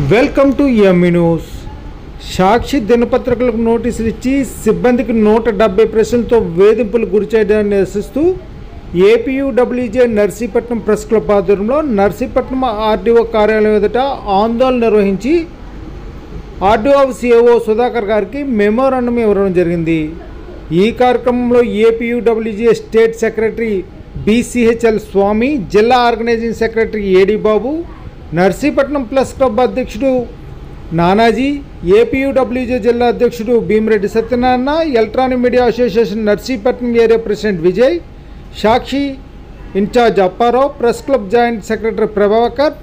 Welcome to ME news. Sakshi దినపత్రికలకు నోటీసులు ఇచ్చి సిబ్బందికి 170 ప్రశ్నలతో వేధింపులు గురిచేయడాన్ని నిరసిస్తూ ఏపీయూడబ్ల్యూజే నర్సీపట్నం ప్రెస్ క్లబ్ ఆధ్వర్యంలో నర్సీపట్నం ఆర్డీఓ కార్యాలయం ఎదుట ఆందోళన నిర్వహించి ఆర్డీఓ సిఓ సుధాకర్ గారికి మెమోరాండం ఇవ్వడం జరిగింది. ఈ కార్యక్రమంలో APUWJ state secretary BCHL Swamy, జిల్లా organising secretary AD Babu, Narsipatnam press club అధ్యక్షుడు నానాజీ, ఏపీయూడబ్ల్యూజే జిల్లా అధ్యక్షుడు Bhimireddy Satyanarayana, electronic media association Narsipatnam area president Vijay, Sakshi in charge Apparao, press club joint secretary Prabhakar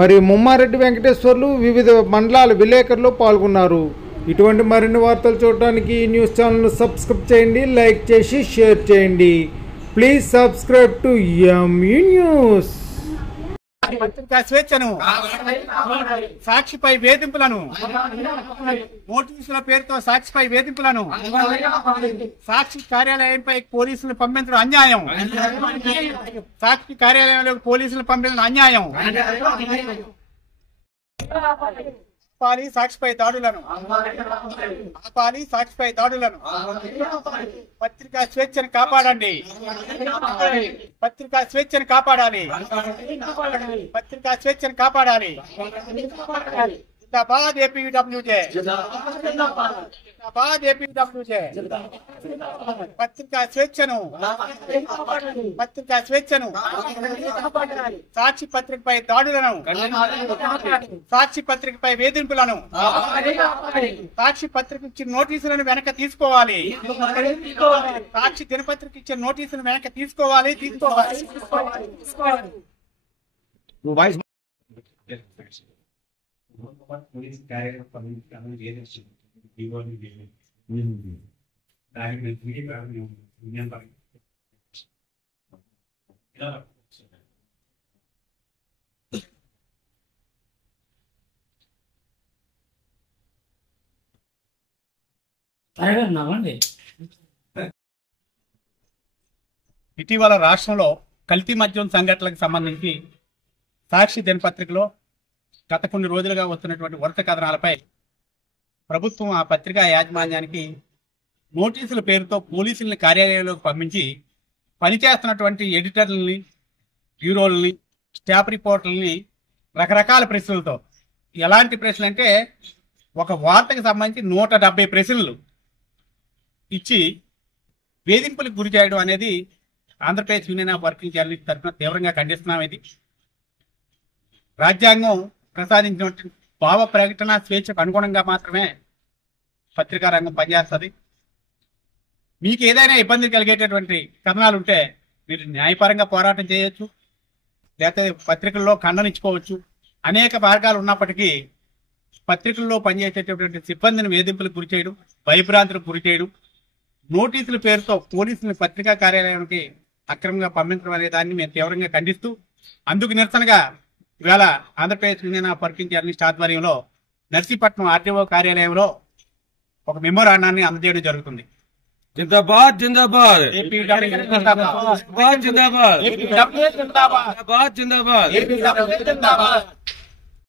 మరియు ముమ్మారెడ్డి వెంకటేశ్వర్లు, వివిధ మండలాల విలేకరులు పాల్గొన్నారు. ఇటువంటి మరిన్ని వార్తలు చూడడానికి ఈ న్యూస్ ఛానల్ను సబ్స్క్రైబ్ చేయండి, లైక్ చేసి షేర్ చేయండి. Please subscribe to ME news. పత్రికా స్వేచ్ఛను, సాక్షిపై వేధింపులను, నోటీసుల పేరుతో సాక్షిపై వేధింపులను, సాక్షి కార్యాలయంపై పోలీసులు పంపించడం అన్యాయం, సాక్షి కార్యాలయంలో పోలీసులు పంపించడం అన్యాయం, ఆపాలి సాక్షిపై దాడులను, ఆపాలి సాక్షిపై దాడులను, పత్రికా స్వేచ్ఛను కాపాడండి, పత్రికా స్వేచ్ఛను కాపాడాలి, పత్రికా స్వేచ్ఛను కాపాడాలి. జిందాబాద్ ఏపీయూడబ్ల్యూజే, జిందాబాద్ ఏపీయూడబ్ల్యూజే. పత్రికా స్వేచ్ఛను, పత్రికా స్వేచ్ఛను, సాక్షి పత్రికపై దాడులను, సాక్షి పత్రికపై వేధింపులను, సాక్షి పత్రిక ఇచ్చిన నోటీసులను వెనక తీసుకోవాలి, సాక్షి దినపత్రిక ఇచ్చిన నోటీసులను వెనక తీసుకోవాలి. ఇటీవల రాష్ట్రంలో కల్తీ మద్యం సంఘటనలకు సంబంధించి సాక్షి దినపత్రికలో గత కొన్ని రోజులుగా వస్తున్నటువంటి వరుస కథనాలపై ప్రభుత్వం ఆ పత్రికా యాజమాన్యానికి నోటీసుల పేరుతో పోలీసుల్ని కార్యాలయంలోకి పంపించి పనిచేస్తున్నటువంటి ఎడిటర్లని, బ్యూరోలని, స్టాఫ్ రిపోర్టర్లని రకరకాల ప్రశ్నలతో, ఎలాంటి ప్రశ్నలు అంటే ఒక వార్తకు సంబంధించి 170 ప్రశ్నలు ఇచ్చి వేధింపులకు గురి చేయడం అనేది Andhra Pradesh union of working journalist తరఫున తీవ్రంగా ఖండిస్తున్నాం. ఇది రాజ్యాంగం ప్రసాదించినటువంటి భావ ప్రకటన స్వేచ్ఛకు అనుగుణంగా మాత్రమే పత్రికా రంగం పనిచేస్తుంది. మీకు ఏదైనా ఇబ్బంది కలిగేటటువంటి కథనాలు ఉంటే మీరు న్యాయపరంగా పోరాటం చేయొచ్చు, లేకపోతే పత్రికల్లో ఖండనిచ్చుకోవచ్చు. అనేక మార్గాలు ఉన్నప్పటికీ పత్రికల్లో పనిచేసేటటువంటి సిబ్బందిని వేధింపులకు గురి చేయడం, భయభ్రాంతులకు గురి చేయడం, నోటీసుల పేరుతో పోలీసులను పత్రికా కార్యాలయానికి అక్రమంగా పంపించడం అనే దాన్ని మేము తీవ్రంగా ఖండిస్తూ, అందుకు నిరసనగా ఇవాళ Andhra Pradesh union of working journalist ఆధ్వర్యంలో నర్సీపట్నం ఆర్డీఓ కార్యాలయంలో ఒక మెమోరాండాన్ని అందజేయడం జరుగుతుంది. జిందాబాద్ జిందాబాద్ జిందాబాద్ జిందాబాద్ జిందాబాద్ జిందాబాద్.